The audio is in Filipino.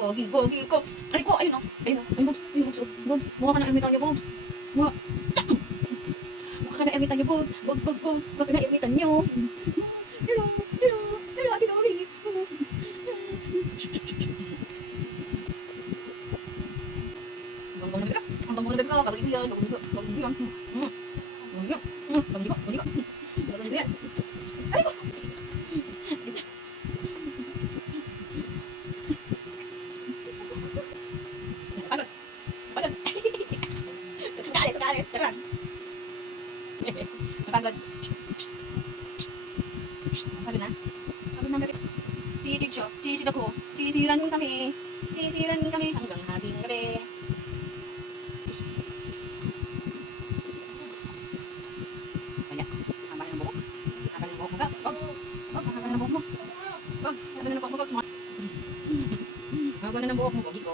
Bogi ko. Ay ko, ayun o. Ayun o. Ay, Bogs. Ay, Bogs. Bogs. Mukha ka na ermitan niyo, Bogs. Mukha. Mukha ka na ermitan niyo, Bogs. Bogs. Mukha ka na ermitan niyo. Hello. Hello, Ate Lori. Ang bang na bebe ka. Kabaligo yan. Kabaligo yan. Kabaligo yan. Ay ko. Pagod. Sakalis. Tara. Napagod. Pagod na? Pagod na, bebe. Titig ako. Sisiran kami hanggang hating gabi. Kaya, haba ng buhok. Haba ng buhok mo ba? Bogs, haba ng buhok mo. Bogs, haba ng buhok mo, Bogs. Haba na ng buhok mo, Bogi ko.